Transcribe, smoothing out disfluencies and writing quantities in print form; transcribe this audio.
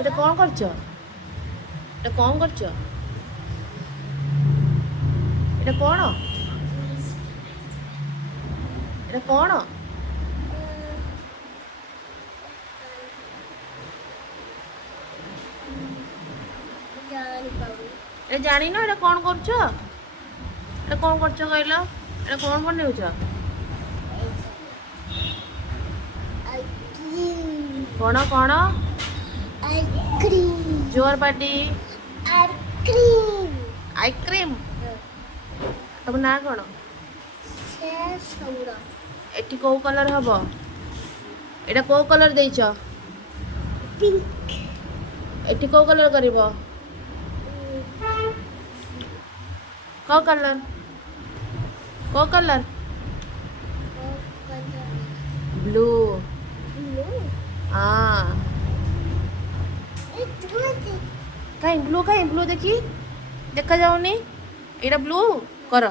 এটা କଣ କରୁଛ? এটা କଣ କରୁଛ? এটা କଣ? এটা କଣ? এটা ଜାଣିନ এটা କଣ କରୁଛ? এটা କଣ କରୁଛ କହିଲ? এটা କଣ ବନେଉଛ? କଣ କଣ? ଜୋର ପାଟି। ଆଇସ୍କ୍ରିମ୍। ତମ ନାଁ କଣ? ଏଠି କୋଉ କଲର ହବ? ଏଟା କୋଉ କଲର ଦେଇଛ? ଏଠି କୋଉ କଲର କରିବ? କୋଉ କଲର? କୋଉ କଲର? ବ୍ଲୁ। ହଁ। କାଇଁ ବ୍ଲୁ ଦେଖି ଦେଖା ଯାଉନି। ଏଇଟା ବ୍ଲୁ କର।